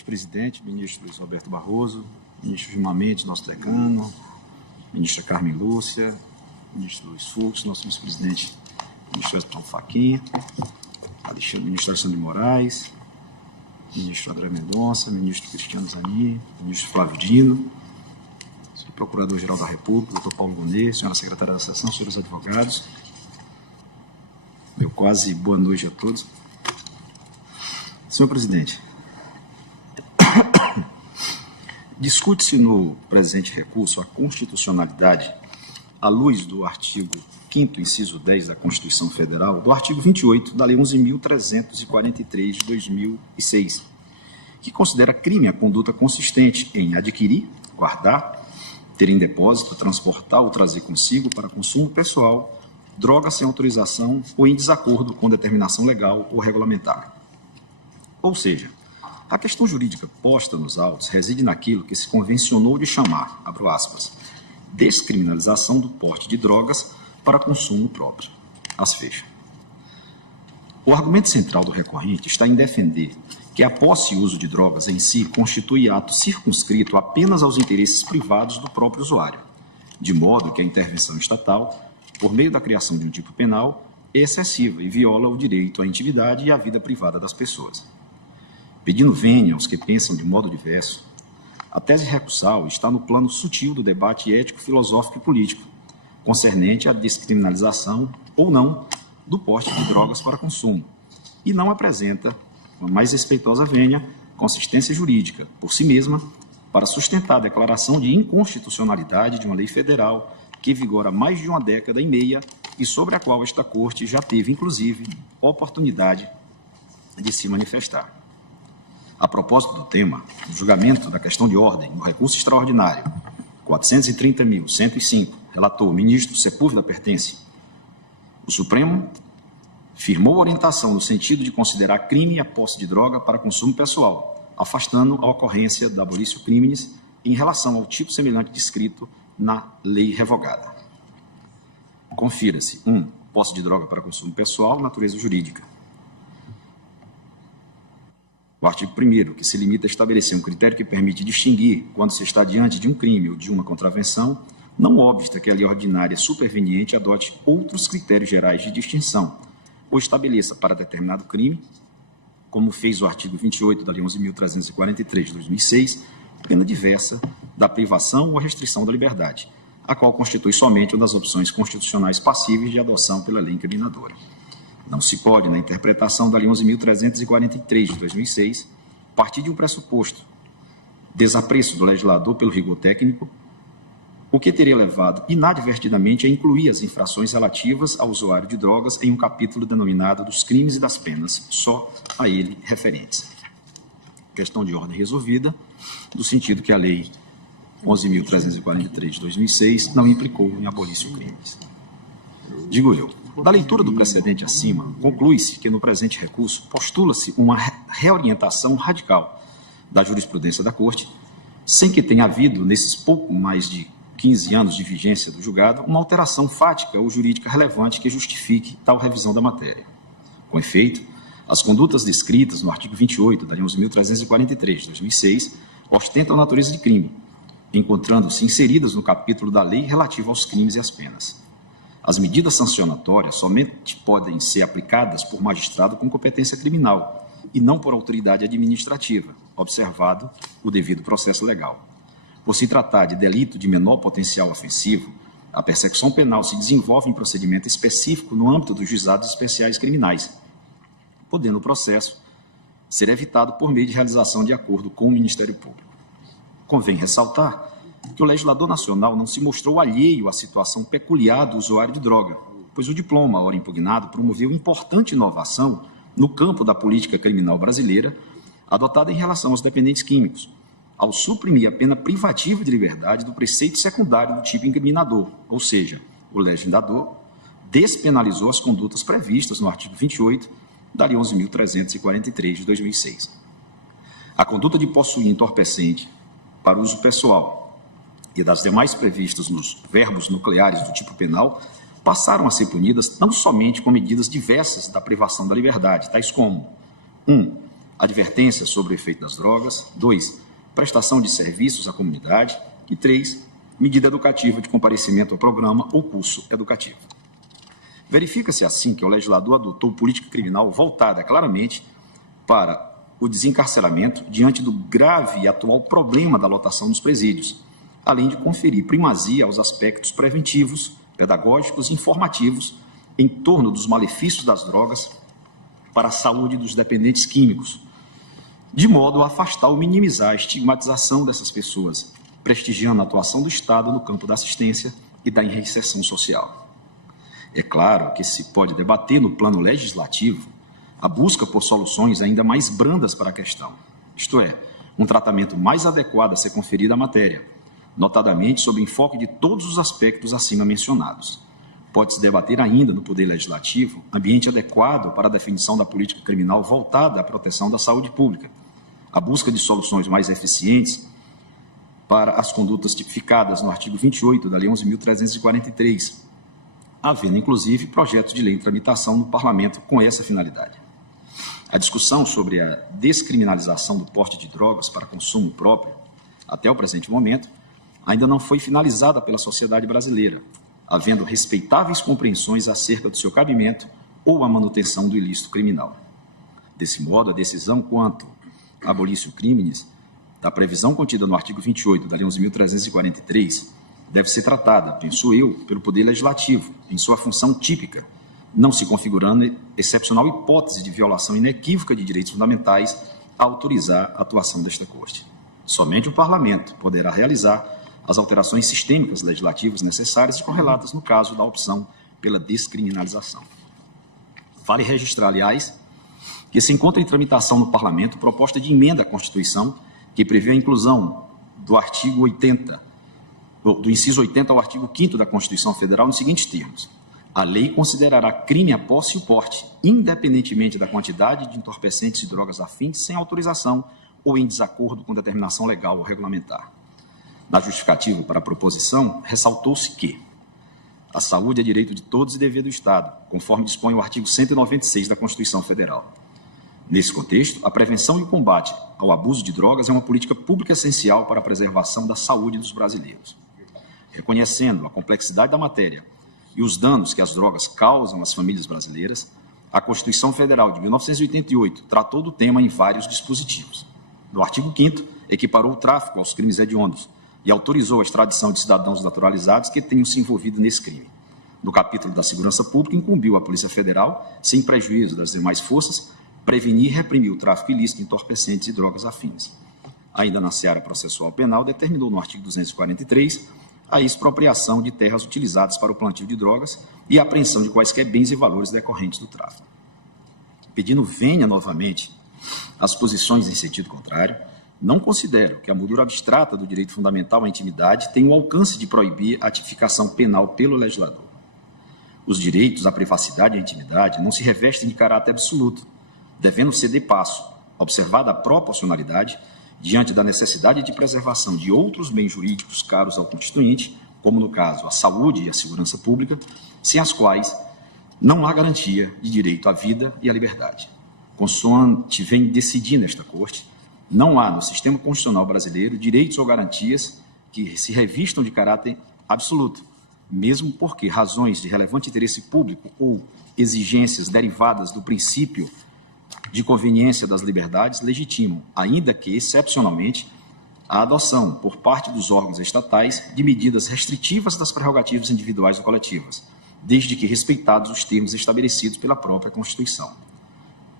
noite, presidente, ministro Luiz Roberto Barroso, ministro Gilmar Mendes, nosso decano, ministra Carmen Lúcia, ministro Luiz Fux, nosso vice-presidente, ministro Edson Fachin, ministro Alexandre de Moraes, ministro André Mendonça, ministro Cristiano Zanin, ministro Flávio Dino, senhor Procurador-Geral da República, doutor Paulo Gonet, senhora secretária da Seção, senhores advogados, meu quase boa noite a todos. Senhor presidente, discute-se no presente recurso a constitucionalidade, à luz do artigo 5º, inciso 10 da Constituição Federal, do artigo 28 da Lei 11.343 de 2006, que considera crime a conduta consistente em adquirir, guardar, ter em depósito, transportar ou trazer consigo para consumo pessoal droga sem autorização ou em desacordo com determinação legal ou regulamentar. Ou seja, a questão jurídica posta nos autos reside naquilo que se convencionou de chamar, abro aspas, descriminalização do porte de drogas para consumo próprio, as fecha. O argumento central do recorrente está em defender que a posse e uso de drogas em si constitui ato circunscrito apenas aos interesses privados do próprio usuário, de modo que a intervenção estatal, por meio da criação de um tipo penal, é excessiva e viola o direito à intimidade e à vida privada das pessoas. Pedindo vênia aos que pensam de modo diverso, a tese recursal está no plano sutil do debate ético, filosófico e político, concernente à descriminalização ou não do porte de drogas para consumo, e não apresenta, com a mais respeitosa vênia, consistência jurídica, por si mesma, para sustentar a declaração de inconstitucionalidade de uma lei federal que vigora há mais de uma década e meia e sobre a qual esta Corte já teve, inclusive, oportunidade de se manifestar. A propósito do tema, o julgamento da questão de ordem no recurso extraordinário 430.105, relator o ministro Sepúlveda Pertence, o Supremo firmou a orientação no sentido de considerar crime a posse de droga para consumo pessoal, afastando a ocorrência da abolitio criminis em relação ao tipo semelhante descrito na lei revogada. Confira-se: 1. Posse de droga para consumo pessoal, natureza jurídica. O artigo 1º, que se limita a estabelecer um critério que permite distinguir quando se está diante de um crime ou de uma contravenção, não obsta que a lei ordinária superveniente adote outros critérios gerais de distinção, ou estabeleça para determinado crime, como fez o artigo 28 da Lei 11.343 de 2006, pena diversa da privação ou restrição da liberdade, a qual constitui somente uma das opções constitucionais passíveis de adoção pela lei incriminadora. Não se pode, na interpretação da Lei 11.343 de 2006, partir de um pressuposto, desapreço do legislador pelo rigor técnico, o que teria levado inadvertidamente a incluir as infrações relativas ao usuário de drogas em um capítulo denominado dos crimes e das penas, só a ele referentes. Questão de ordem resolvida, no sentido que a Lei 11.343 de 2006 não implicou em abolício crimes. Digo eu, da leitura do precedente acima, conclui-se que no presente recurso postula-se uma reorientação radical da jurisprudência da Corte, sem que tenha havido, nesses pouco mais de 15 anos de vigência do julgado, uma alteração fática ou jurídica relevante que justifique tal revisão da matéria. Com efeito, as condutas descritas no artigo 28 da Lei 11.343 de 2006 ostentam natureza de crime, encontrando-se inseridas no capítulo da lei relativo aos crimes e às penas. As medidas sancionatórias somente podem ser aplicadas por magistrado com competência criminal e não por autoridade administrativa, observado o devido processo legal. Por se tratar de delito de menor potencial ofensivo, a persecução penal se desenvolve em procedimento específico no âmbito dos juizados especiais criminais, podendo o processo ser evitado por meio de realização de acordo com o Ministério Público. Convém ressaltar que o legislador nacional não se mostrou alheio à situação peculiar do usuário de droga, pois o diploma, ora impugnado, promoveu importante inovação no campo da política criminal brasileira, adotada em relação aos dependentes químicos, ao suprimir a pena privativa de liberdade do preceito secundário do tipo incriminador, ou seja, o legislador despenalizou as condutas previstas no artigo 28 da Lei 11.343 de 2006. A conduta de possuir entorpecente para uso pessoal e das demais previstas nos verbos nucleares do tipo penal passaram a ser punidas não somente com medidas diversas da privação da liberdade, tais como 1. advertência sobre o efeito das drogas. 2, prestação de serviços à comunidade. E 3, medida educativa de comparecimento ao programa ou curso educativo. Verifica-se assim que o legislador adotou política criminal voltada claramente para o desencarceramento diante do grave e atual problema da lotação dos presídios, além de conferir primazia aos aspectos preventivos, pedagógicos e informativos em torno dos malefícios das drogas para a saúde dos dependentes químicos, de modo a afastar ou minimizar a estigmatização dessas pessoas, prestigiando a atuação do Estado no campo da assistência e da reinserção social. É claro que se pode debater no plano legislativo a busca por soluções ainda mais brandas para a questão, isto é, um tratamento mais adequado a ser conferido à matéria, notadamente sob enfoque de todos os aspectos acima mencionados. Pode-se debater ainda no Poder Legislativo ambiente adequado para a definição da política criminal voltada à proteção da saúde pública, a busca de soluções mais eficientes para as condutas tipificadas no artigo 28 da Lei 11.343, havendo, inclusive, projetos de lei em tramitação no Parlamento com essa finalidade. A discussão sobre a descriminalização do porte de drogas para consumo próprio, até o presente momento, ainda não foi finalizada pela sociedade brasileira, havendo respeitáveis compreensões acerca do seu cabimento ou a manutenção do ilícito criminal. Desse modo, a decisão quanto a abolício crimes da previsão contida no artigo 28 da Lei 11.343 deve ser tratada, penso eu, pelo Poder Legislativo, em sua função típica, não se configurando excepcional hipótese de violação inequívoca de direitos fundamentais a autorizar a atuação desta Corte. Somente o Parlamento poderá realizar as alterações sistêmicas legislativas necessárias e correlatas no caso da opção pela descriminalização. Vale registrar, aliás, que se encontra em tramitação no Parlamento proposta de emenda à Constituição que prevê a inclusão do artigo 80, do inciso 80 ao artigo 5º da Constituição Federal nos seguintes termos: a lei considerará crime a posse e o porte, independentemente da quantidade de entorpecentes e drogas afins, sem autorização ou em desacordo com determinação legal ou regulamentar. Na justificativa para a proposição, ressaltou-se que a saúde é direito de todos e dever do Estado, conforme dispõe o artigo 196 da Constituição Federal. Nesse contexto, a prevenção e o combate ao abuso de drogas é uma política pública essencial para a preservação da saúde dos brasileiros. Reconhecendo a complexidade da matéria e os danos que as drogas causam às famílias brasileiras, a Constituição Federal de 1988 tratou do tema em vários dispositivos. No artigo 5º, equiparou o tráfico aos crimes hediondos e autorizou a extradição de cidadãos naturalizados que tenham se envolvido nesse crime. No capítulo da segurança pública, incumbiu a Polícia Federal, sem prejuízo das demais forças, prevenir e reprimir o tráfico ilícito de entorpecentes e drogas afins. Ainda na seara processual penal, determinou no artigo 243 a expropriação de terras utilizadas para o plantio de drogas e a apreensão de quaisquer bens e valores decorrentes do tráfico. Pedindo venha novamente as posições em sentido contrário, não considero que a moldura abstrata do direito fundamental à intimidade tenha o alcance de proibir a tipificação penal pelo legislador. Os direitos à privacidade e à intimidade não se revestem de caráter absoluto, devendo ceder passo, observada a proporcionalidade, diante da necessidade de preservação de outros bens jurídicos caros ao constituinte, como no caso a saúde e a segurança pública, sem as quais não há garantia de direito à vida e à liberdade. Consoante vem decidir nesta Corte, não há no sistema constitucional brasileiro direitos ou garantias que se revistam de caráter absoluto, mesmo porque razões de relevante interesse público ou exigências derivadas do princípio de conveniência das liberdades legitimam, ainda que excepcionalmente, a adoção por parte dos órgãos estatais de medidas restritivas das prerrogativas individuais ou coletivas, desde que respeitados os termos estabelecidos pela própria Constituição.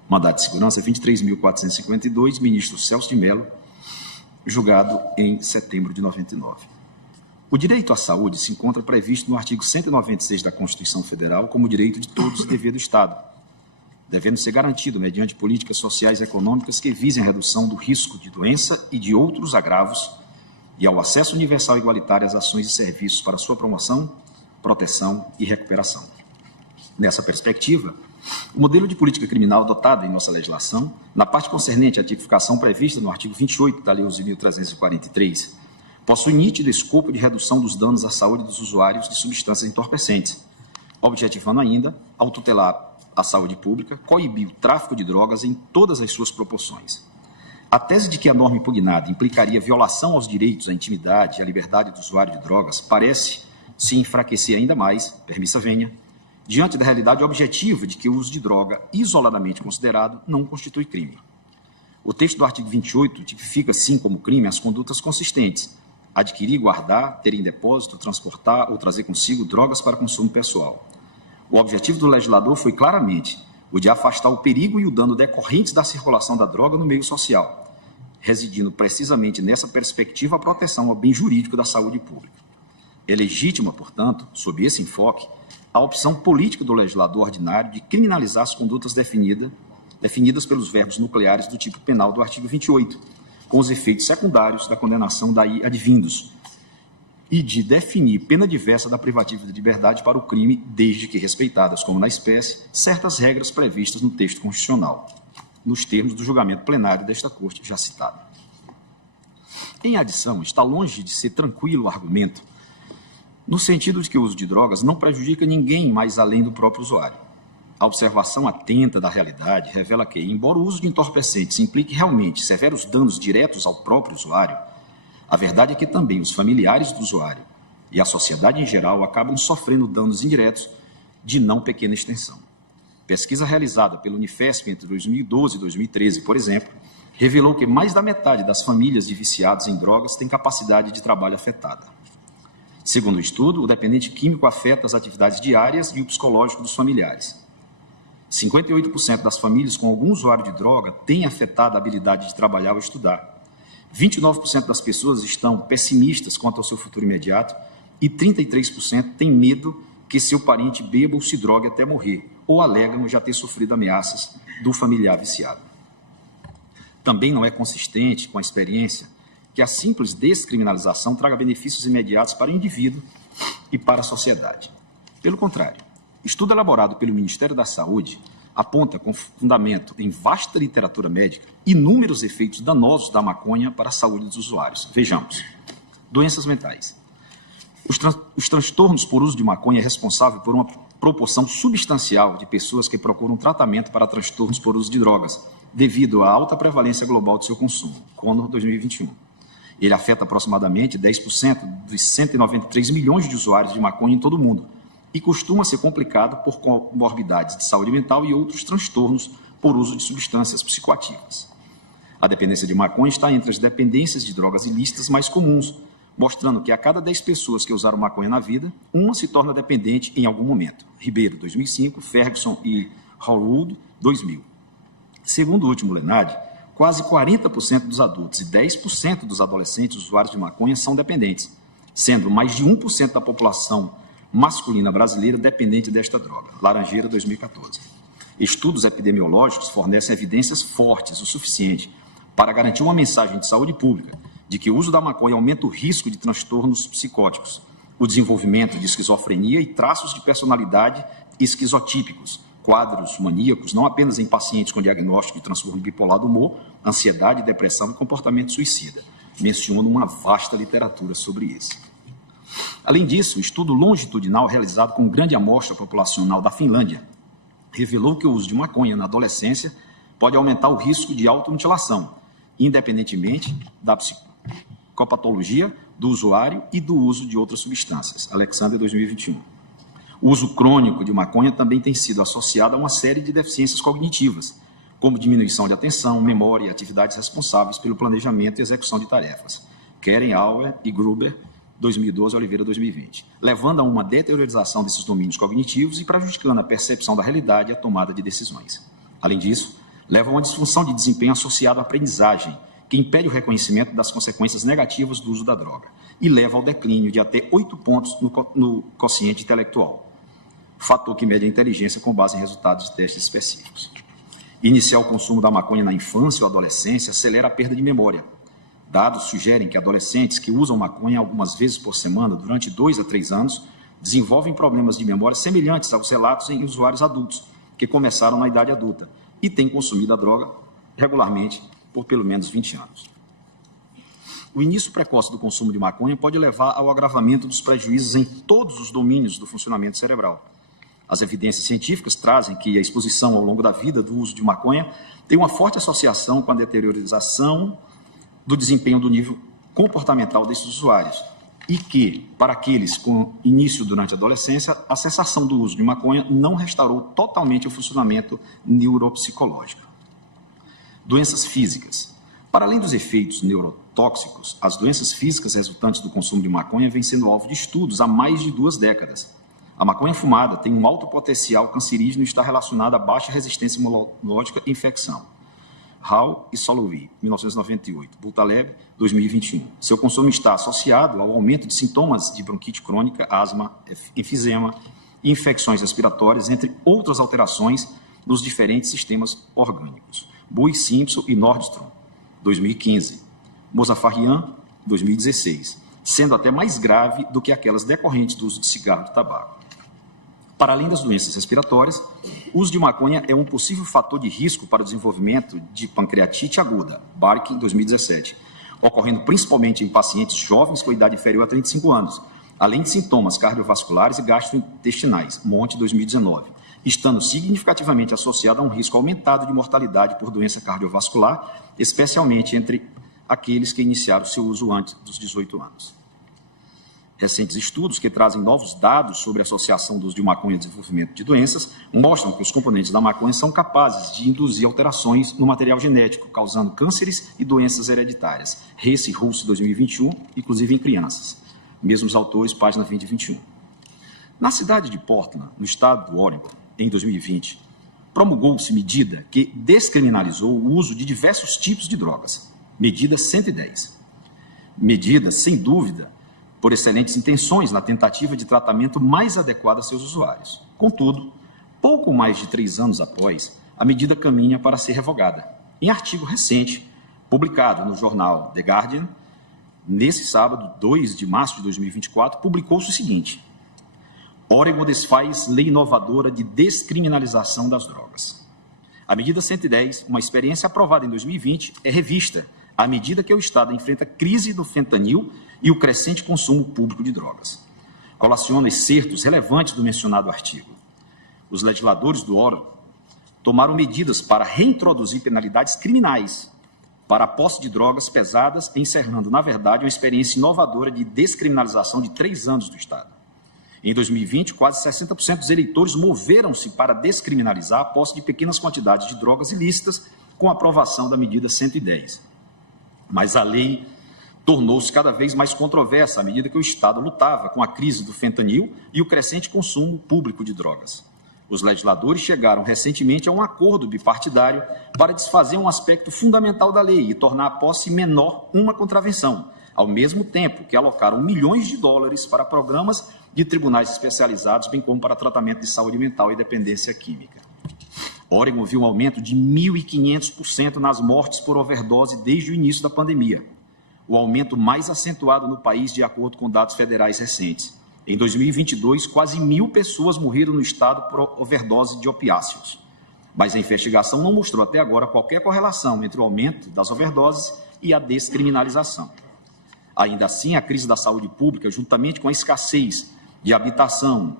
Mandado de segurança 23.452, ministro Celso de Mello, julgado em setembro de 99. O direito à saúde se encontra previsto no artigo 196 da Constituição Federal como direito de todos e dever do Estado, devendo ser garantido mediante políticas sociais e econômicas que visem a redução do risco de doença e de outros agravos e ao acesso universal e igualitário às ações e serviços para sua promoção, proteção e recuperação. Nessa perspectiva, o modelo de política criminal adotado em nossa legislação, na parte concernente à tipificação prevista no artigo 28 da Lei 11.343, possui nítido escopo de redução dos danos à saúde dos usuários de substâncias entorpecentes, objetivando ainda ao tutelar à saúde pública, coibir o tráfico de drogas em todas as suas proporções. A tese de que a norma impugnada implicaria violação aos direitos, à intimidade e à liberdade do usuário de drogas parece se enfraquecer ainda mais, permissa venha, diante da realidade objetiva de que o uso de droga, isoladamente considerado, não constitui crime. O texto do artigo 28 tipifica, sim, como crime as condutas consistentes: adquirir, guardar, ter em depósito, transportar ou trazer consigo drogas para consumo pessoal. O objetivo do legislador foi claramente o de afastar o perigo e o dano decorrentes da circulação da droga no meio social, residindo precisamente nessa perspectiva a proteção ao bem jurídico da saúde pública. É legítima, portanto, sob esse enfoque, a opção política do legislador ordinário de criminalizar as condutas definidas pelos verbos nucleares do tipo penal do artigo 28, com os efeitos secundários da condenação daí advindos, e de definir pena diversa da privativa de liberdade para o crime, desde que respeitadas, como na espécie, certas regras previstas no texto constitucional, nos termos do julgamento plenário desta Corte já citado. Em adição, está longe de ser tranquilo o argumento, no sentido de que o uso de drogas não prejudica ninguém mais além do próprio usuário. A observação atenta da realidade revela que, embora o uso de entorpecentes implique realmente severos danos diretos ao próprio usuário, a verdade é que também os familiares do usuário e a sociedade em geral acabam sofrendo danos indiretos de não pequena extensão. Pesquisa realizada pelo Unifesp entre 2012 e 2013, por exemplo, revelou que mais da metade das famílias de viciados em drogas tem capacidade de trabalho afetada. Segundo o estudo, o dependente químico afeta as atividades diárias e o psicológico dos familiares. 58% das famílias com algum usuário de droga têm afetado a habilidade de trabalhar ou estudar. 29% das pessoas estão pessimistas quanto ao seu futuro imediato e 33% têm medo que seu parente beba ou se drogue até morrer, ou alegam já ter sofrido ameaças do familiar viciado. Também não é consistente com a experiência que a simples descriminalização traga benefícios imediatos para o indivíduo e para a sociedade. Pelo contrário, estudo elaborado pelo Ministério da Saúde aponta com fundamento em vasta literatura médica inúmeros efeitos danosos da maconha para a saúde dos usuários. Vejamos. Doenças mentais. Os transtornos por uso de maconha é responsável por uma proporção substancial de pessoas que procuram tratamento para transtornos por uso de drogas, devido à alta prevalência global de seu consumo, CONOR 2021. Ele afeta aproximadamente 10% dos 193 milhões de usuários de maconha em todo o mundo, e costuma ser complicado por comorbidades de saúde mental e outros transtornos por uso de substâncias psicoativas. A dependência de maconha está entre as dependências de drogas ilícitas mais comuns, mostrando que a cada 10 pessoas que usaram maconha na vida, uma se torna dependente em algum momento. Ribeiro, 2005, Ferguson e Hallwood, 2000. Segundo o último LENAD, quase 40% dos adultos e 10% dos adolescentes usuários de maconha são dependentes, sendo mais de 1% da população masculina brasileira dependente desta droga. Laranjeira, 2014. Estudos epidemiológicos fornecem evidências fortes o suficiente para garantir uma mensagem de saúde pública de que o uso da maconha aumenta o risco de transtornos psicóticos, o desenvolvimento de esquizofrenia e traços de personalidade esquizotípicos, quadros maníacos, não apenas em pacientes com diagnóstico de transtorno bipolar do humor, ansiedade, depressão e comportamento suicida. Menciono uma vasta literatura sobre isso. Além disso, o estudo longitudinal realizado com grande amostra populacional da Finlândia revelou que o uso de maconha na adolescência pode aumentar o risco de automutilação, independentemente da psicopatologia do usuário e do uso de outras substâncias. Alexander, 2021. O uso crônico de maconha também tem sido associado a uma série de deficiências cognitivas, como diminuição de atenção, memória e atividades responsáveis pelo planejamento e execução de tarefas. Keren, Auer e Gruber, 2012, Oliveira, 2020, levando a uma deteriorização desses domínios cognitivos e prejudicando a percepção da realidade e a tomada de decisões. Além disso, leva a uma disfunção de desempenho associada à aprendizagem, que impede o reconhecimento das consequências negativas do uso da droga e leva ao declínio de até 8 pontos no quociente intelectual, fator que mede a inteligência com base em resultados de testes específicos. Iniciar o consumo da maconha na infância ou adolescência acelera a perda de memória. Dados sugerem que adolescentes que usam maconha algumas vezes por semana durante 2 a 3 anos desenvolvem problemas de memória semelhantes aos relatos em usuários adultos que começaram na idade adulta e têm consumido a droga regularmente por pelo menos 20 anos. O início precoce do consumo de maconha pode levar ao agravamento dos prejuízos em todos os domínios do funcionamento cerebral. As evidências científicas trazem que a exposição ao longo da vida do uso de maconha tem uma forte associação com a deteriorização do desempenho do nível comportamental desses usuários e que, para aqueles com início durante a adolescência, a cessação do uso de maconha não restaurou totalmente o funcionamento neuropsicológico. Doenças físicas. Para além dos efeitos neurotóxicos, as doenças físicas resultantes do consumo de maconha vêm sendo alvo de estudos há mais de 2 décadas. A maconha fumada tem um alto potencial cancerígeno e está relacionada a baixa resistência imunológica e infecção. Hall e Solovey, 1998, Butaleb, 2021. Seu consumo está associado ao aumento de sintomas de bronquite crônica, asma, enfisema e infecções respiratórias, entre outras alterações nos diferentes sistemas orgânicos. Bui, Simpson e Nordstrom, 2015. Mozaffarian, 2016, sendo até mais grave do que aquelas decorrentes do uso de cigarro e tabaco. Para além das doenças respiratórias, o uso de maconha é um possível fator de risco para o desenvolvimento de pancreatite aguda, Bark, 2017, ocorrendo principalmente em pacientes jovens com idade inferior a 35 anos, além de sintomas cardiovasculares e gastrointestinais, Monte, 2019, estando significativamente associado a um risco aumentado de mortalidade por doença cardiovascular, especialmente entre aqueles que iniciaram seu uso antes dos 18 anos. Recentes estudos que trazem novos dados sobre a associação do uso de maconha e desenvolvimento de doenças mostram que os componentes da maconha são capazes de induzir alterações no material genético, causando cânceres e doenças hereditárias. Hesse e Russo, 2021, inclusive em crianças. Mesmos autores, página 20 e 21. Na cidade de Portland, no estado do Oregon, em 2020, promulgou-se medida que descriminalizou o uso de diversos tipos de drogas. Medida 110. Medida, sem dúvida, por excelentes intenções na tentativa de tratamento mais adequado a seus usuários. Contudo, pouco mais de 3 anos após, a medida caminha para ser revogada. Em artigo recente, publicado no jornal The Guardian, nesse sábado, 2 de março de 2024, publicou-se o seguinte: Oregon desfaz lei inovadora de descriminalização das drogas. A medida 110, uma experiência aprovada em 2020, é revista à medida que o Estado enfrenta a crise do fentanil e o crescente consumo público de drogas. Colaciona excertos relevantes do mencionado artigo. Os legisladores do Oregon tomaram medidas para reintroduzir penalidades criminais para a posse de drogas pesadas, encerrando, na verdade, uma experiência inovadora de descriminalização de 3 anos do Estado. Em 2020, quase 60% dos eleitores moveram-se para descriminalizar a posse de pequenas quantidades de drogas ilícitas com a aprovação da medida 110. Mas a lei tornou-se cada vez mais controversa à medida que o Estado lutava com a crise do fentanil e o crescente consumo público de drogas. Os legisladores chegaram recentemente a um acordo bipartidário para desfazer um aspecto fundamental da lei e tornar a posse menor uma contravenção, ao mesmo tempo que alocaram milhões de dólares para programas de tribunais especializados, bem como para tratamento de saúde mental e dependência química. Oregon viu um aumento de 1.500% nas mortes por overdose desde o início da pandemia, o aumento mais acentuado no país de acordo com dados federais recentes. Em 2022, quase 1.000 pessoas morreram no estado por overdose de opiáceos, mas a investigação não mostrou até agora qualquer correlação entre o aumento das overdoses e a descriminalização. Ainda assim, a crise da saúde pública, juntamente com a escassez de habitação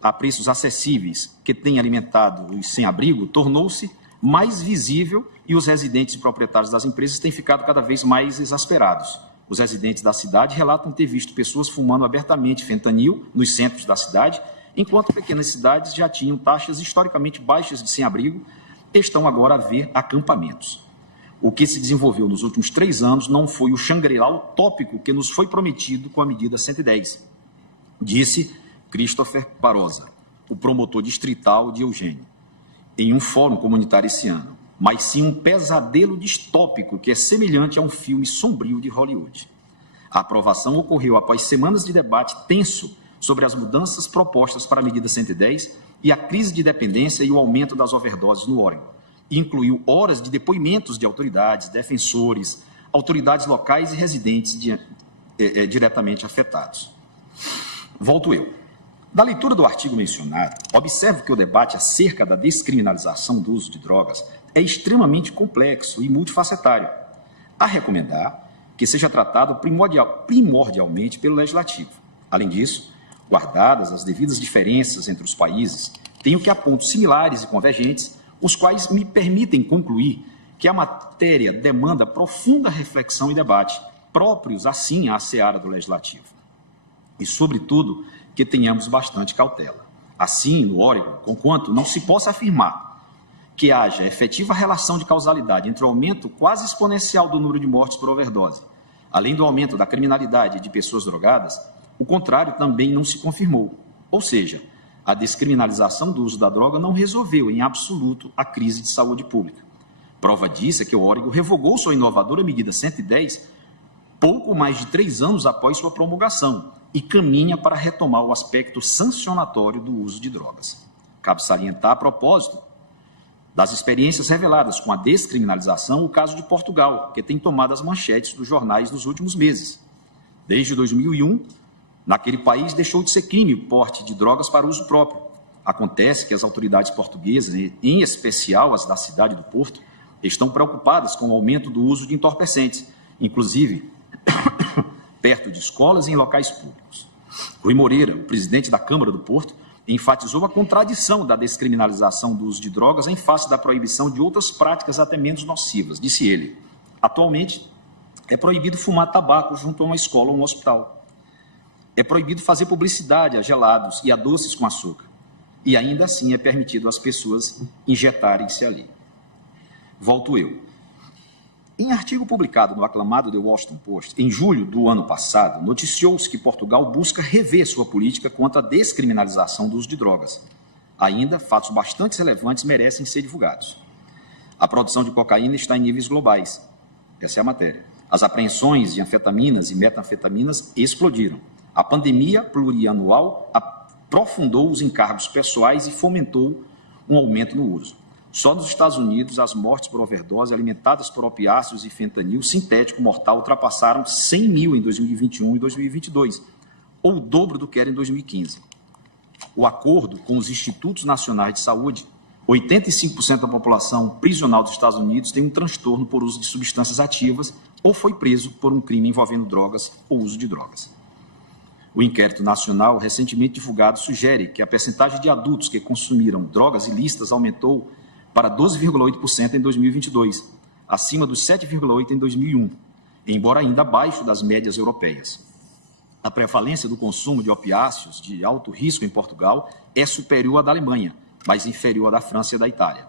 a preços acessíveis que tem alimentado os sem-abrigo, tornou-se mais visível e os residentes e proprietários das empresas têm ficado cada vez mais exasperados. Os residentes da cidade relatam ter visto pessoas fumando abertamente fentanil nos centros da cidade, enquanto pequenas cidades já tinham taxas historicamente baixas de sem-abrigo, estão agora a ver acampamentos. O que se desenvolveu nos últimos 3 anos não foi o Shangri-La utópico que nos foi prometido com a medida 110, disse Christopher Parosa, o promotor distrital de Eugênio, em um fórum comunitário esse ano, mas sim um pesadelo distópico que é semelhante a um filme sombrio de Hollywood. A aprovação ocorreu após semanas de debate tenso sobre as mudanças propostas para a medida 110 e a crise de dependência e o aumento das overdoses no Oregon. Incluiu horas de depoimentos de autoridades, defensores, autoridades locais e residentes diretamente afetados. Volto eu. Da leitura do artigo mencionado, observo que o debate acerca da descriminalização do uso de drogas é extremamente complexo e multifacetário, a recomendar que seja tratado primordialmente pelo Legislativo. Além disso, Guardadas as devidas diferenças entre os países, tenho que há pontos similares e convergentes, os quais me permitem concluir que a matéria demanda profunda reflexão e debate, próprios, assim, à seara do Legislativo. E, sobretudo, que tenhamos bastante cautela. Assim, no Oregon, conquanto não se possa afirmar que haja efetiva relação de causalidade entre o aumento quase exponencial do número de mortes por overdose, além do aumento da criminalidade de pessoas drogadas, o contrário também não se confirmou. Ou seja, a descriminalização do uso da droga não resolveu em absoluto a crise de saúde pública. Prova disso é que o Oregon revogou sua inovadora medida 110 pouco mais de 3 anos após sua promulgação e caminha para retomar o aspecto sancionatório do uso de drogas. Cabe salientar, a propósito das experiências reveladas com a descriminalização, o caso de Portugal, que tem tomado as manchetes dos jornais nos últimos meses. Desde 2001, naquele país deixou de ser crime o porte de drogas para uso próprio. Acontece que as autoridades portuguesas, em especial as da cidade do Porto, estão preocupadas com o aumento do uso de entorpecentes, inclusive perto de escolas e em locais públicos. Rui Moreira, o presidente da Câmara do Porto, enfatizou a contradição da descriminalização do uso de drogas em face da proibição de outras práticas até menos nocivas. Disse ele: atualmente, é proibido fumar tabaco junto a uma escola ou um hospital. É proibido fazer publicidade a gelados e a doces com açúcar. E ainda assim é permitido às pessoas injetarem-se ali. Volto eu. Em artigo publicado no aclamado The Washington Post, em julho do ano passado, noticiou-se que Portugal busca rever sua política contra a descriminalização do uso de drogas. Ainda, fatos bastante relevantes merecem ser divulgados. A produção de cocaína está em níveis globais. Essa é a matéria. As apreensões de anfetaminas e metanfetaminas explodiram. A pandemia plurianual aprofundou os encargos pessoais e fomentou um aumento no uso. Só nos Estados Unidos, as mortes por overdose alimentadas por opiáceos e fentanil sintético mortal ultrapassaram 100 mil em 2021 e 2022, ou o dobro do que era em 2015. O acordo com os Institutos Nacionais de Saúde, 85% da população prisional dos Estados Unidos tem um transtorno por uso de substâncias ativas ou foi preso por um crime envolvendo drogas ou uso de drogas. O inquérito nacional recentemente divulgado sugere que a percentagem de adultos que consumiram drogas ilícitas aumentou para 12,8% em 2022, acima dos 7,8% em 2001, embora ainda abaixo das médias europeias. A prevalência do consumo de opiáceos de alto risco em Portugal é superior à da Alemanha, mas inferior à da França e da Itália.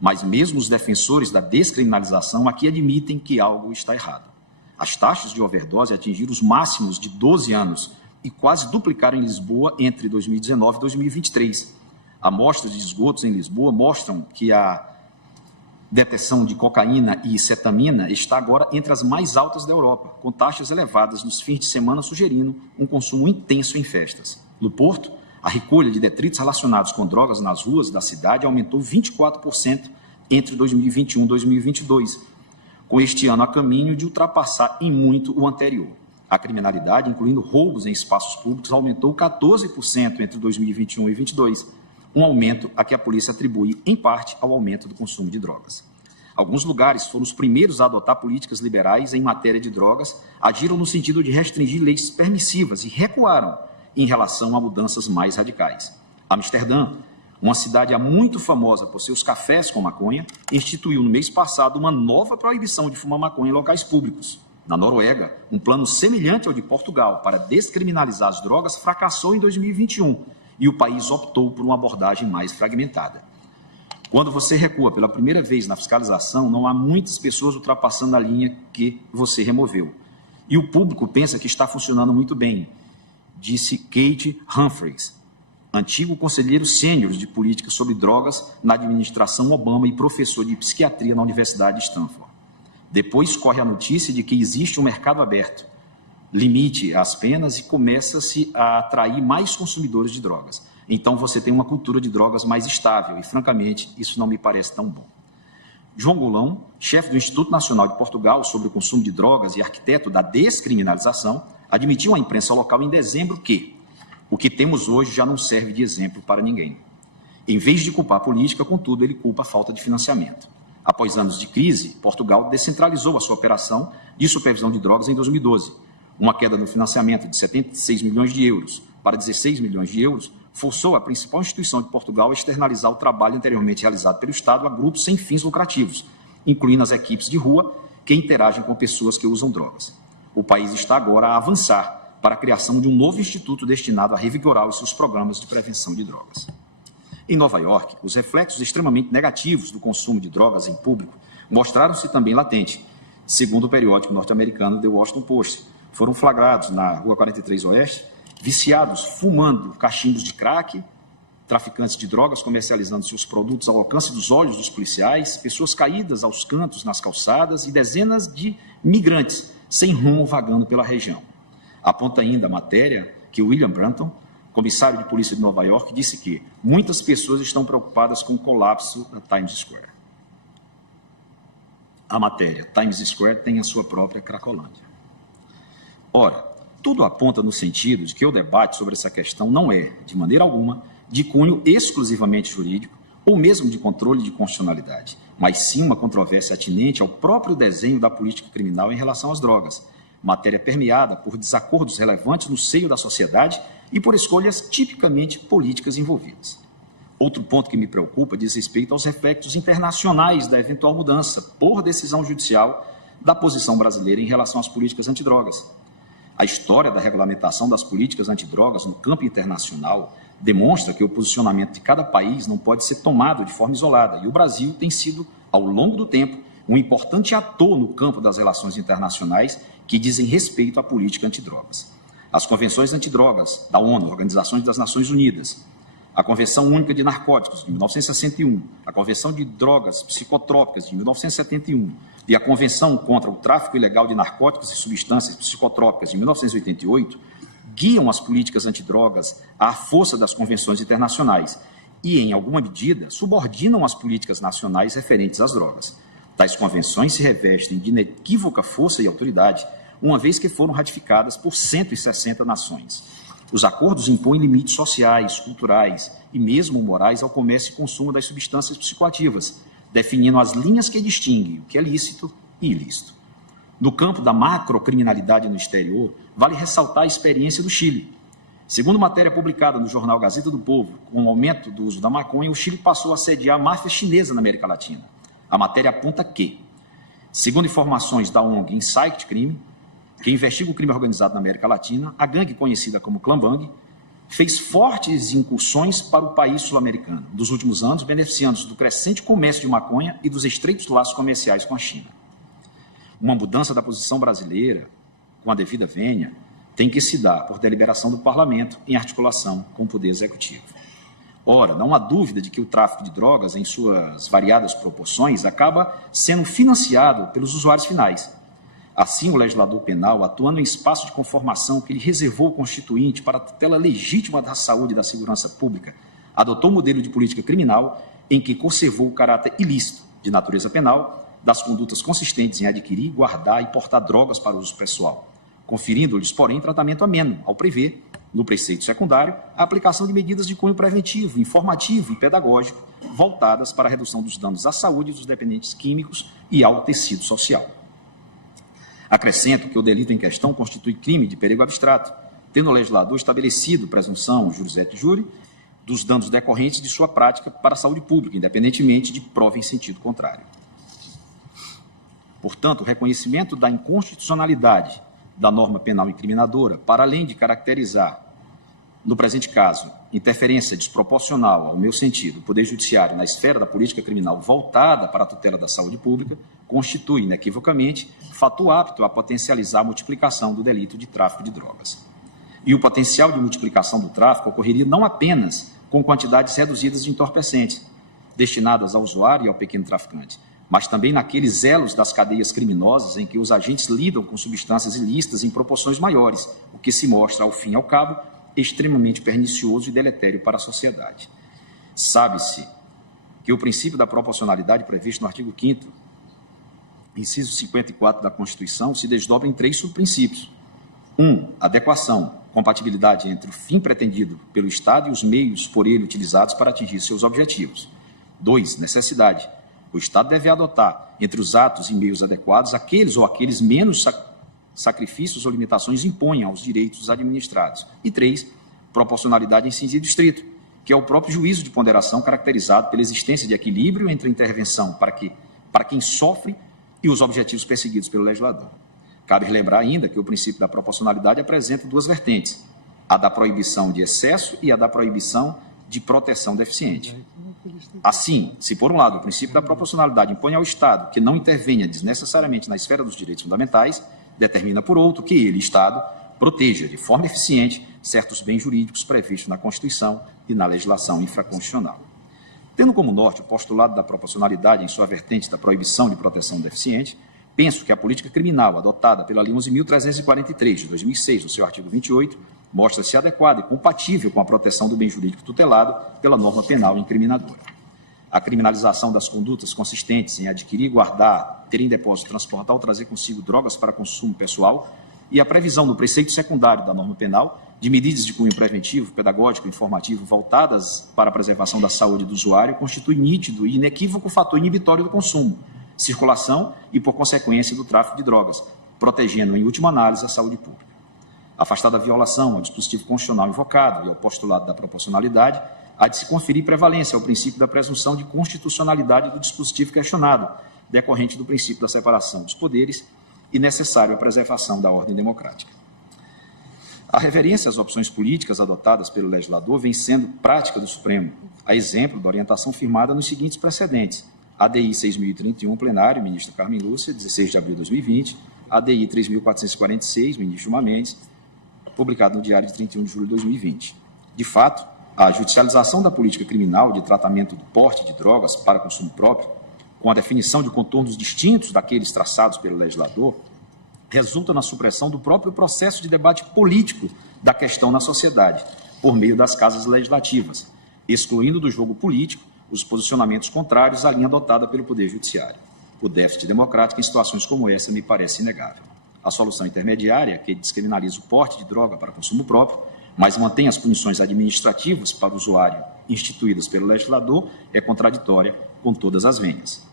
Mas mesmo os defensores da descriminalização aqui admitem que algo está errado. As taxas de overdose atingiram os máximos de 12 anos e quase duplicaram em Lisboa entre 2019 e 2023. Amostras de esgotos em Lisboa mostram que a detecção de cocaína e cetamina está agora entre as mais altas da Europa, com taxas elevadas nos fins de semana, sugerindo um consumo intenso em festas. No Porto, a recolha de detritos relacionados com drogas nas ruas da cidade aumentou 24% entre 2021 e 2022, com este ano a caminho de ultrapassar em muito o anterior. A criminalidade, incluindo roubos em espaços públicos, aumentou 14% entre 2021 e 2022, um aumento a que a polícia atribui, em parte, ao aumento do consumo de drogas. Alguns lugares foram os primeiros a adotar políticas liberais em matéria de drogas, agiram no sentido de restringir leis permissivas e recuaram em relação a mudanças mais radicais. Amsterdã, uma cidade há muito famosa por seus cafés com maconha, instituiu no mês passado uma nova proibição de fumar maconha em locais públicos. Na Noruega, um plano semelhante ao de Portugal para descriminalizar as drogas fracassou em 2021, e o país optou por uma abordagem mais fragmentada. Quando você recua pela primeira vez na fiscalização, não há muitas pessoas ultrapassando a linha que você removeu. E o público pensa que está funcionando muito bem, disse Kate Humphreys, antigo conselheiro sênior de política sobre drogas na administração Obama e professor de psiquiatria na Universidade de Stanford. Depois corre a notícia de que existe um mercado aberto, limite as penas e começa-se a atrair mais consumidores de drogas. Então você tem uma cultura de drogas mais estável e, francamente, isso não me parece tão bom. João Golão, chefe do Instituto Nacional de Portugal sobre o consumo de drogas e arquiteto da descriminalização, admitiu à imprensa local em dezembro que o que temos hoje já não serve de exemplo para ninguém. Em vez de culpar a política, contudo, ele culpa a falta de financiamento. Após anos de crise, Portugal descentralizou a sua operação de supervisão de drogas em 2012, uma queda no financiamento de 76 milhões de euros, para 16 milhões de euros, forçou a principal instituição de Portugal a externalizar o trabalho anteriormente realizado pelo Estado a grupos sem fins lucrativos, incluindo as equipes de rua que interagem com pessoas que usam drogas. O país está agora a avançar para a criação de um novo instituto destinado a revigorar os seus programas de prevenção de drogas. Em Nova York, os reflexos extremamente negativos do consumo de drogas em público mostraram-se também latentes. Segundo o periódico norte-americano The Washington Post, foram flagrados na Rua 43 Oeste viciados fumando cachimbos de crack, traficantes de drogas comercializando seus produtos ao alcance dos olhos dos policiais, pessoas caídas aos cantos nas calçadas e dezenas de migrantes sem rumo vagando pela região. Aponta ainda a matéria que William Branton, comissário de polícia de Nova York, disse que muitas pessoas estão preocupadas com o colapso da Times Square. A matéria Times Square tem a sua própria Cracolândia. Ora, tudo aponta no sentido de que o debate sobre essa questão não é, de maneira alguma, de cunho exclusivamente jurídico ou mesmo de controle de constitucionalidade, mas sim uma controvérsia atinente ao próprio desenho da política criminal em relação às drogas, matéria permeada por desacordos relevantes no seio da sociedade e por escolhas tipicamente políticas envolvidas. Outro ponto que me preocupa diz respeito aos reflexos internacionais da eventual mudança, por decisão judicial, da posição brasileira em relação às políticas antidrogas. A história da regulamentação das políticas antidrogas no campo internacional demonstra que o posicionamento de cada país não pode ser tomado de forma isolada, e o Brasil tem sido, ao longo do tempo, um importante ator no campo das relações internacionais que dizem respeito à política antidrogas. As convenções antidrogas da ONU, Organização das Nações Unidas, a Convenção Única de Narcóticos, de 1961, a Convenção de Drogas Psicotrópicas, de 1971, e a Convenção contra o Tráfico Ilegal de Narcóticos e Substâncias Psicotrópicas, de 1988, guiam as políticas antidrogas à força das convenções internacionais e, em alguma medida, subordinam as políticas nacionais referentes às drogas. Tais convenções se revestem de inequívoca força e autoridade, uma vez que foram ratificadas por 160 nações. Os acordos impõem limites sociais, culturais e mesmo morais ao comércio e consumo das substâncias psicoativas, definindo as linhas que distinguem o que é lícito e ilícito. No campo da macrocriminalidade no exterior, vale ressaltar a experiência do Chile. Segundo matéria publicada no jornal Gazeta do Povo, com o aumento do uso da maconha, o Chile passou a sediar a máfia chinesa na América Latina. A matéria aponta que, segundo informações da ONG Insight Crime, que investiga o crime organizado na América Latina, a gangue conhecida como Clã Bang fez fortes incursões para o país sul-americano, dos últimos anos, beneficiando-se do crescente comércio de maconha e dos estreitos laços comerciais com a China. Uma mudança da posição brasileira, com a devida vênia, tem que se dar por deliberação do Parlamento em articulação com o Poder Executivo. Ora, não há dúvida de que o tráfico de drogas, em suas variadas proporções, acaba sendo financiado pelos usuários finais. Assim, o legislador penal, atuando em espaço de conformação que lhe reservou o Constituinte para a tutela legítima da saúde e da segurança pública, adotou um modelo de política criminal em que conservou o caráter ilícito, de natureza penal, das condutas consistentes em adquirir, guardar e portar drogas para uso pessoal, conferindo-lhes, porém, tratamento ameno, ao prever, no preceito secundário, a aplicação de medidas de cunho preventivo, informativo e pedagógico voltadas para a redução dos danos à saúde dos dependentes químicos e ao tecido social. Acrescento que o delito em questão constitui crime de perigo abstrato, tendo o legislador estabelecido presunção, juris et jure, dos danos decorrentes de sua prática para a saúde pública, independentemente de prova em sentido contrário. Portanto, o reconhecimento da inconstitucionalidade da norma penal incriminadora, para além de caracterizar, no presente caso, interferência desproporcional, ao meu sentido, do Poder Judiciário na esfera da política criminal voltada para a tutela da saúde pública, constitui, inequivocamente, fato apto a potencializar a multiplicação do delito de tráfico de drogas. E o potencial de multiplicação do tráfico ocorreria não apenas com quantidades reduzidas de entorpecentes, destinadas ao usuário e ao pequeno traficante, mas também naqueles elos das cadeias criminosas em que os agentes lidam com substâncias ilícitas em proporções maiores, o que se mostra, ao fim e ao cabo, extremamente pernicioso e deletério para a sociedade. Sabe-se que o princípio da proporcionalidade previsto no artigo 5º, inciso 54 da Constituição, se desdobra em 3 subprincípios. 1. Adequação, compatibilidade entre o fim pretendido pelo Estado e os meios por ele utilizados para atingir seus objetivos. 2. Necessidade. O Estado deve adotar, entre os atos e meios adequados, aqueles menos sacrifícios ou limitações impõem aos direitos administrados. E 3. proporcionalidade em sentido estrito, que é o próprio juízo de ponderação caracterizado pela existência de equilíbrio entre a intervenção para quem sofre e os objetivos perseguidos pelo legislador. Cabe relembrar ainda que o princípio da proporcionalidade apresenta duas vertentes, a da proibição de excesso e a da proibição de proteção deficiente. Assim, se por um lado o princípio da proporcionalidade impõe ao Estado que não intervenha desnecessariamente na esfera dos direitos fundamentais, determina por outro que ele, Estado, proteja de forma eficiente certos bens jurídicos previstos na Constituição e na legislação infraconstitucional. Tendo como norte o postulado da proporcionalidade em sua vertente da proibição de proteção deficiente, penso que a política criminal adotada pela Lei 11.343, de 2006, no seu artigo 28, mostra-se adequada e compatível com a proteção do bem jurídico tutelado pela norma penal incriminadora. A criminalização das condutas consistentes em adquirir, guardar, ter em depósito, transportar ou trazer consigo drogas para consumo pessoal e a previsão no preceito secundário da norma penal de medidas de cunho preventivo, pedagógico e informativo voltadas para a preservação da saúde do usuário constitui nítido e inequívoco fator inibitório do consumo, circulação e, por consequência, do tráfico de drogas, protegendo, em última análise, a saúde pública. Afastada a violação ao dispositivo constitucional invocado e ao postulado da proporcionalidade, há de se conferir prevalência ao princípio da presunção de constitucionalidade do dispositivo questionado, decorrente do princípio da separação dos poderes e necessário à preservação da ordem democrática. A reverência às opções políticas adotadas pelo legislador vem sendo prática do Supremo, a exemplo da orientação firmada nos seguintes precedentes: ADI 6.031, plenário, ministra Carmen Lúcia, 16 de abril de 2020, ADI 3.446, ministro Gilmar Mendes, publicado no Diário de 31 de julho de 2020. De fato, a judicialização da política criminal de tratamento do porte de drogas para consumo próprio, com a definição de contornos distintos daqueles traçados pelo legislador, resulta na supressão do próprio processo de debate político da questão na sociedade, por meio das casas legislativas, excluindo do jogo político os posicionamentos contrários à linha adotada pelo Poder Judiciário. O déficit democrático em situações como essa me parece inegável. A solução intermediária, que descriminaliza o porte de droga para consumo próprio, mas mantém as punições administrativas para o usuário instituídas pelo legislador, é contraditória com todas as vênias.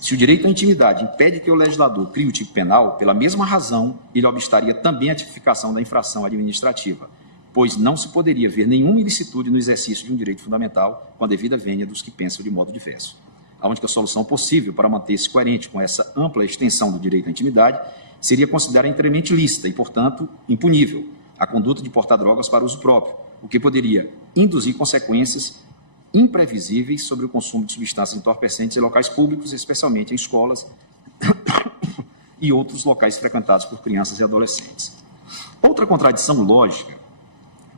Se o direito à intimidade impede que o legislador crie o tipo penal, pela mesma razão, ele obstaria também a tipificação da infração administrativa, pois não se poderia ver nenhuma ilicitude no exercício de um direito fundamental com a devida vênia dos que pensam de modo diverso. A única solução possível para manter-se coerente com essa ampla extensão do direito à intimidade seria considerar inteiramente lícita e, portanto, impunível a conduta de portar drogas para uso próprio, o que poderia induzir consequências imprevisíveis sobre o consumo de substâncias entorpecentes em locais públicos, especialmente em escolas e outros locais frequentados por crianças e adolescentes. Outra contradição lógica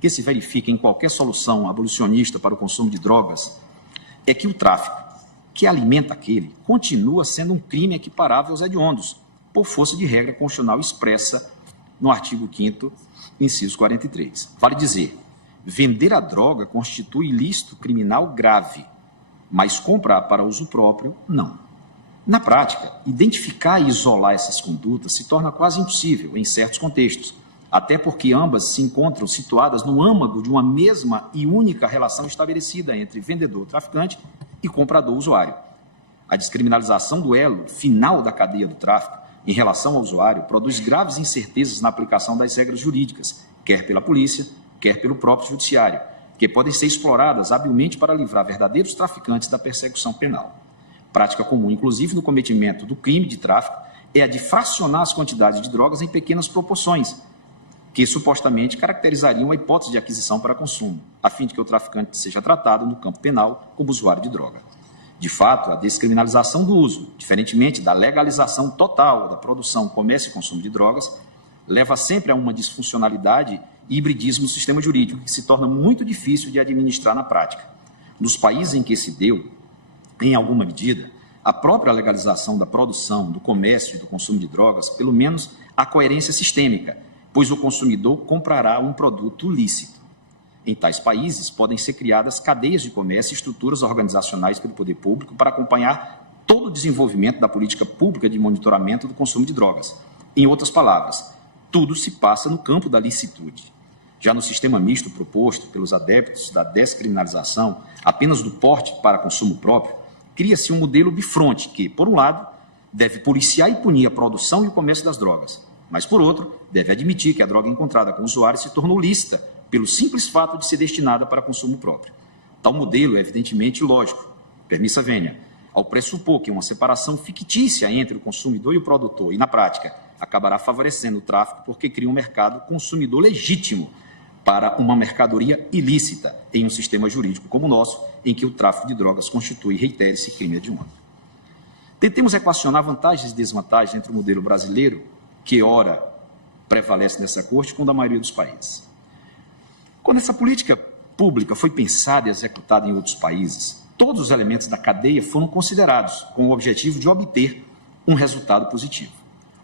que se verifica em qualquer solução abolicionista para o consumo de drogas é que o tráfico, que alimenta aquele, continua sendo um crime equiparável aos hediondos, por força de regra constitucional expressa no artigo 5º, inciso 43. Vale dizer, vender a droga constitui ilícito criminal grave, mas comprar para uso próprio, não. Na prática, identificar e isolar essas condutas se torna quase impossível em certos contextos, até porque ambas se encontram situadas no âmago de uma mesma e única relação estabelecida entre vendedor-traficante e comprador-usuário. A descriminalização do elo final da cadeia do tráfico em relação ao usuário produz graves incertezas na aplicação das regras jurídicas, quer pela polícia, quer pelo próprio judiciário, que podem ser exploradas habilmente para livrar verdadeiros traficantes da persecução penal. Prática comum, inclusive, no cometimento do crime de tráfico é a de fracionar as quantidades de drogas em pequenas proporções, que supostamente caracterizariam a hipótese de aquisição para consumo, a fim de que o traficante seja tratado no campo penal como usuário de droga. De fato, a descriminalização do uso, diferentemente da legalização total da produção, comércio e consumo de drogas, leva sempre a uma disfuncionalidade e hibridismo no sistema jurídico, que se torna muito difícil de administrar na prática. Nos países em que se deu, em alguma medida, a própria legalização da produção, do comércio e do consumo de drogas, pelo menos a coerência sistêmica, pois o consumidor comprará um produto lícito. Em tais países, podem ser criadas cadeias de comércio e estruturas organizacionais pelo poder público para acompanhar todo o desenvolvimento da política pública de monitoramento do consumo de drogas. Em outras palavras, tudo se passa no campo da licitude. Já no sistema misto proposto pelos adeptos da descriminalização apenas do porte para consumo próprio, cria-se um modelo bifronte que, por um lado, deve policiar e punir a produção e o comércio das drogas, mas, por outro, deve admitir que a droga encontrada com o usuário se tornou lícita pelo simples fato de ser destinada para consumo próprio. Tal modelo é evidentemente ilógico, permissa venia, ao pressupor que uma separação fictícia entre o consumidor e o produtor, e na prática acabará favorecendo o tráfico porque cria um mercado consumidor legítimo para uma mercadoria ilícita em um sistema jurídico como o nosso, em que o tráfico de drogas constitui, reitere-se, crime hediondo. Tentemos equacionar vantagens e desvantagens entre o modelo brasileiro, que ora prevalece nessa corte, com o da maioria dos países. Quando essa política pública foi pensada e executada em outros países, todos os elementos da cadeia foram considerados com o objetivo de obter um resultado positivo.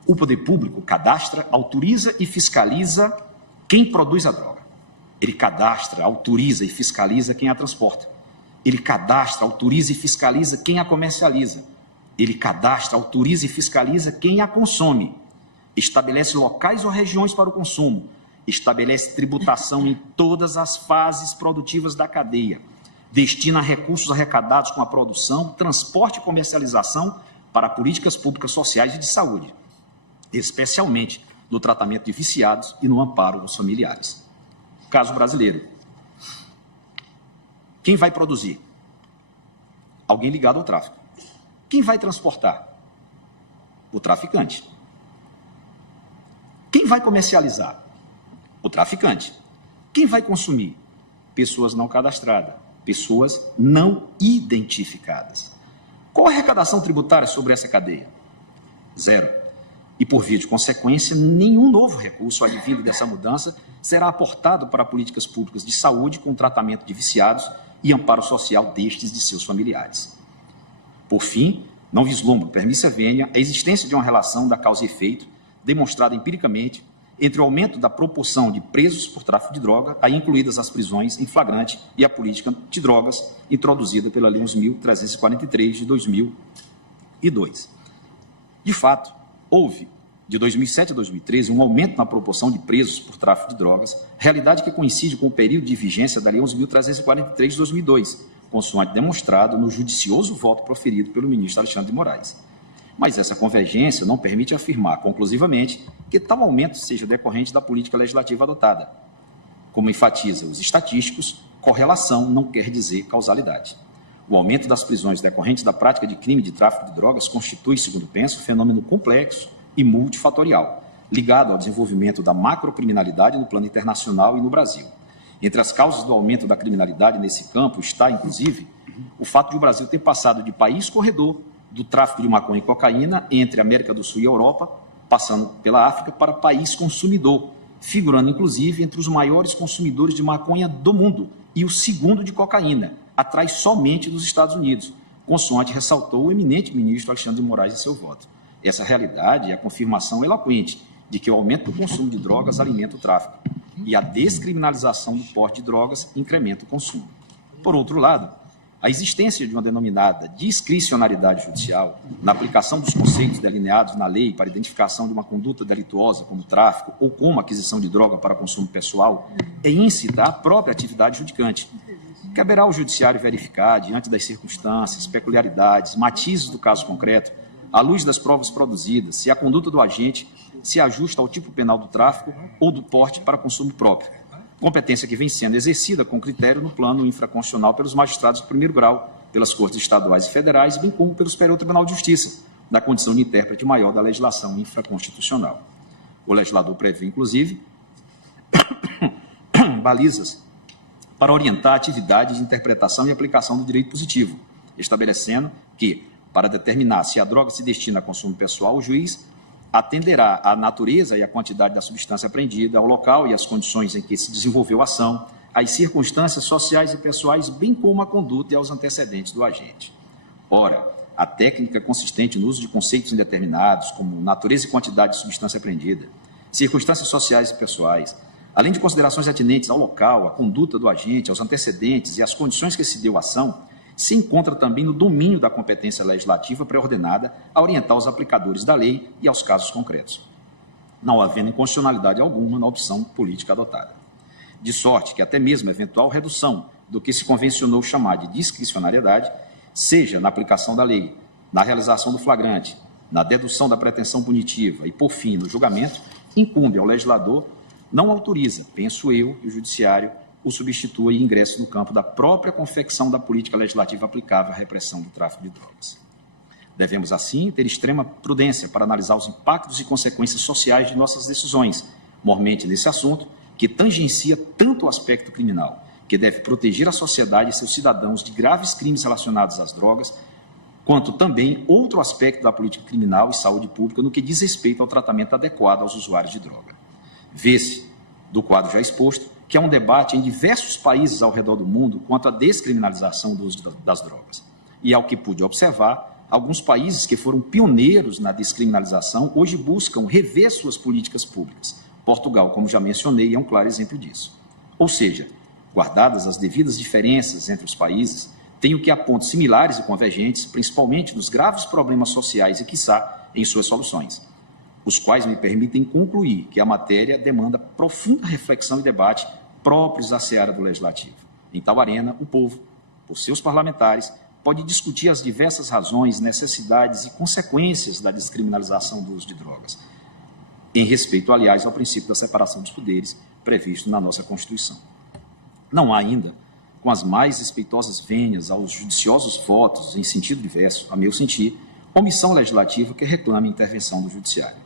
O poder público cadastra, autoriza e fiscaliza quem produz a droga. Ele cadastra, autoriza e fiscaliza quem a transporta. Ele cadastra, autoriza e fiscaliza quem a comercializa. Ele cadastra, autoriza e fiscaliza quem a consome. Estabelece locais ou regiões para o consumo. Estabelece tributação em todas as fases produtivas da cadeia. Destina recursos arrecadados com a produção, transporte e comercialização para políticas públicas sociais e de saúde, especialmente no tratamento de viciados e no amparo aos familiares. Caso brasileiro. Quem vai produzir? Alguém ligado ao tráfico. Quem vai transportar? O traficante. Quem vai comercializar? O traficante. Quem vai consumir? Pessoas não cadastradas, pessoas não identificadas. Qual a arrecadação tributária sobre essa cadeia? Zero. E, por via de consequência, nenhum novo recurso advindo dessa mudança será aportado para políticas públicas de saúde com tratamento de viciados e amparo social destes e de seus familiares. Por fim, não vislumbro, permissa venia, a existência de uma relação da causa e efeito, demonstrada empiricamente, entre o aumento da proporção de presos por tráfico de droga, aí incluídas as prisões em flagrante, e a política de drogas introduzida pela Lei 11.343 de 2002. De fato, houve, de 2007 a 2013, um aumento na proporção de presos por tráfico de drogas, realidade que coincide com o período de vigência da Lei 11.343 de 2002, consoante demonstrado no judicioso voto proferido pelo ministro Alexandre de Moraes. Mas essa convergência não permite afirmar conclusivamente que tal aumento seja decorrente da política legislativa adotada. Como enfatiza os estatísticos, correlação não quer dizer causalidade. O aumento das prisões decorrentes da prática de crime de tráfico de drogas constitui, segundo penso, fenômeno complexo e multifatorial, ligado ao desenvolvimento da macrocriminalidade no plano internacional e no Brasil. Entre as causas do aumento da criminalidade nesse campo está, inclusive, o fato de o Brasil ter passado de país corredor do tráfico de maconha e cocaína entre a América do Sul e a Europa, passando pela África, para país consumidor, figurando, inclusive, entre os maiores consumidores de maconha do mundo e o segundo de cocaína, atrás somente dos Estados Unidos, consoante ressaltou o eminente ministro Alexandre de Moraes em seu voto. Essa realidade é a confirmação eloquente de que o aumento do consumo de drogas alimenta o tráfico e a descriminalização do porte de drogas incrementa o consumo. Por outro lado, a existência de uma denominada discricionariedade judicial na aplicação dos conceitos delineados na lei para identificação de uma conduta delituosa como tráfico ou como aquisição de droga para consumo pessoal é íncita à própria atividade judicante. Caberá ao judiciário verificar, diante das circunstâncias, peculiaridades, matizes do caso concreto, à luz das provas produzidas, se a conduta do agente se ajusta ao tipo penal do tráfico ou do porte para consumo próprio. Competência que vem sendo exercida com critério no plano infraconstitucional pelos magistrados de primeiro grau, pelas cortes estaduais e federais, bem como pelo Superior Tribunal de Justiça, na condição de intérprete maior da legislação infraconstitucional. O legislador prevê, inclusive, balizas para orientar a atividade de interpretação e aplicação do direito positivo, estabelecendo que, para determinar se a droga se destina a consumo pessoal, o juiz atenderá à natureza e à quantidade da substância apreendida, ao local e às condições em que se desenvolveu a ação, às circunstâncias sociais e pessoais, bem como à conduta e aos antecedentes do agente. Ora, a técnica consistente no uso de conceitos indeterminados, como natureza e quantidade de substância apreendida, circunstâncias sociais e pessoais, além de considerações atinentes ao local, à conduta do agente, aos antecedentes e às condições que se deu a ação, se encontra também no domínio da competência legislativa pré-ordenada a orientar os aplicadores da lei e aos casos concretos, não havendo inconstitucionalidade alguma na opção política adotada. De sorte que até mesmo a eventual redução do que se convencionou chamar de discricionariedade, seja na aplicação da lei, na realização do flagrante, na dedução da pretensão punitiva e, por fim, no julgamento, incumbe ao legislador não autoriza, penso eu, que o Judiciário o substitua e ingresse no campo da própria confecção da política legislativa aplicável à repressão do tráfico de drogas. Devemos, assim, ter extrema prudência para analisar os impactos e consequências sociais de nossas decisões, mormente nesse assunto, que tangencia tanto o aspecto criminal, que deve proteger a sociedade e seus cidadãos de graves crimes relacionados às drogas, quanto também outro aspecto da política criminal e saúde pública no que diz respeito ao tratamento adequado aos usuários de droga. Vê-se, do quadro já exposto, que há um debate em diversos países ao redor do mundo quanto à descriminalização do uso das drogas. E, ao que pude observar, alguns países que foram pioneiros na descriminalização hoje buscam rever suas políticas públicas. Portugal, como já mencionei, é um claro exemplo disso. Ou seja, guardadas as devidas diferenças entre os países, tenho que há pontos similares e convergentes, principalmente nos graves problemas sociais e, quiçá, em suas soluções, os quais me permitem concluir que a matéria demanda profunda reflexão e debate próprios à seara do Legislativo. Em tal arena, o povo, por seus parlamentares, pode discutir as diversas razões, necessidades e consequências da descriminalização do uso de drogas, em respeito, aliás, ao princípio da separação dos poderes previsto na nossa Constituição. Não há ainda, com as mais respeitosas vênias aos judiciosos votos em sentido diverso, a meu sentir, omissão legislativa que reclame intervenção do Judiciário.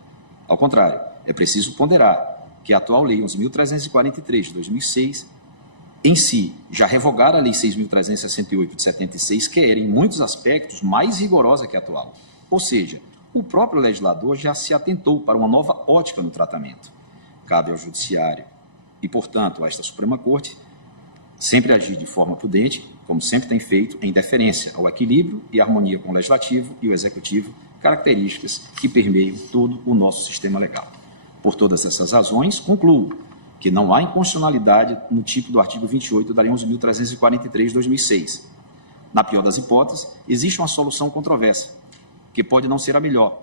Ao contrário, é preciso ponderar que a atual Lei 11.343, de 2006, em si, já revogara a Lei 6.368, de 76, que era, em muitos aspectos, mais rigorosa que a atual. Ou seja, o próprio legislador já se atentou para uma nova ótica no tratamento. Cabe ao Judiciário e, portanto, a esta Suprema Corte sempre agir de forma prudente, como sempre tem feito, em deferência ao equilíbrio e harmonia com o Legislativo e o Executivo, características que permeiam todo o nosso sistema legal. Por todas essas razões, concluo que não há inconstitucionalidade no tipo do artigo 28 da Lei 11.343 de 2006. Na pior das hipóteses, existe uma solução controversa, que pode não ser a melhor,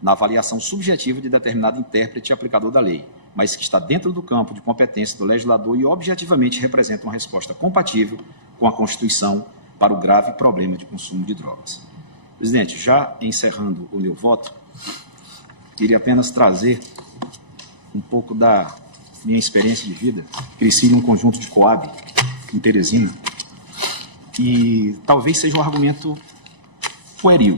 na avaliação subjetiva de determinado intérprete e aplicador da lei, mas que está dentro do campo de competência do legislador e objetivamente representa uma resposta compatível com a Constituição para o grave problema de consumo de drogas. Presidente, já encerrando o meu voto, queria apenas trazer um pouco da minha experiência de vida. Cresci em um conjunto de Coab, em Teresina, e talvez seja um argumento pueril,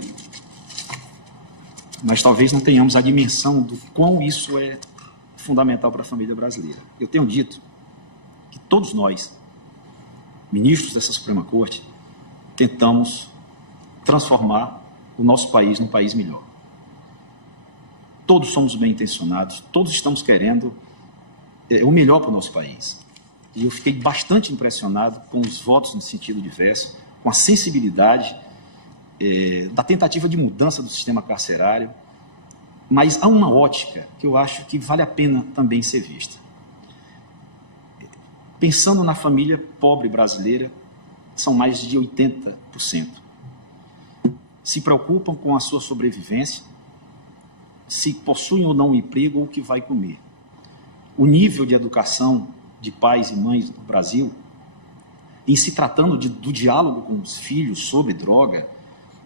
mas talvez não tenhamos a dimensão do quão isso é fundamental para a família brasileira. Eu tenho dito que todos nós, ministros dessa Suprema Corte, tentamos transformar o nosso país num país melhor. Todos somos bem-intencionados, todos estamos querendo o melhor para o nosso país. E eu fiquei bastante impressionado com os votos no sentido diverso, com a sensibilidade da tentativa de mudança do sistema carcerário, mas há uma ótica que eu acho que vale a pena também ser vista. Pensando na família pobre brasileira, são mais de 80%. Se preocupam com a sua sobrevivência, se possuem ou não um emprego ou o que vai comer. O nível de educação de pais e mães no Brasil, em se tratando do diálogo com os filhos sobre droga,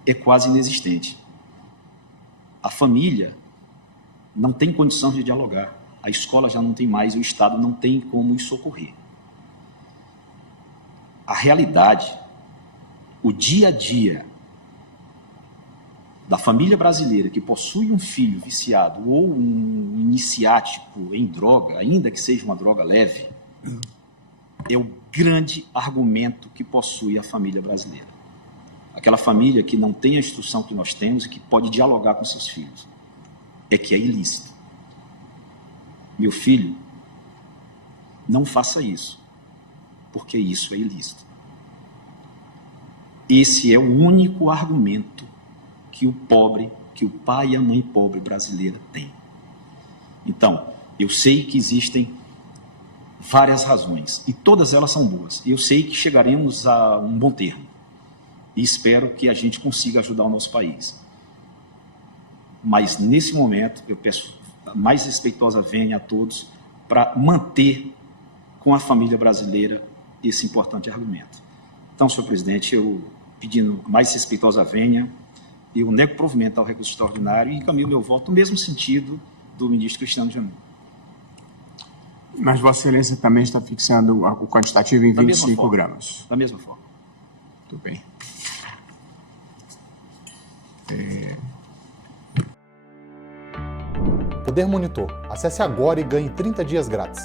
é quase inexistente. A família não tem condição de dialogar, a escola já não tem mais, o Estado não tem como isso ocorrer. A realidade, o dia a dia da família brasileira que possui um filho viciado ou um iniciático em droga, ainda que seja uma droga leve, é o grande argumento que possui a família brasileira. Aquela família que não tem a instrução que nós temos e que pode dialogar com seus filhos. É que é ilícito. Meu filho, não faça isso, porque isso é ilícito. Esse é o único argumento que o pai e a mãe pobre brasileira têm. Então, eu sei que existem várias razões, e todas elas são boas. Eu sei que chegaremos a um bom termo, e espero que a gente consiga ajudar o nosso país. Mas, nesse momento, eu peço a mais respeitosa vênia a todos para manter com a família brasileira esse importante argumento. Então, senhor presidente, eu, pedindo a mais respeitosa vênia, eu nego provimento ao recurso extraordinário e encaminho meu voto no mesmo sentido do ministro Cristiano Zanin. Mas Vossa Excelência também está fixando o quantitativo em 25 gramas. Da mesma forma. Muito bem. Poder Monitor. Acesse agora e ganhe 30 dias grátis.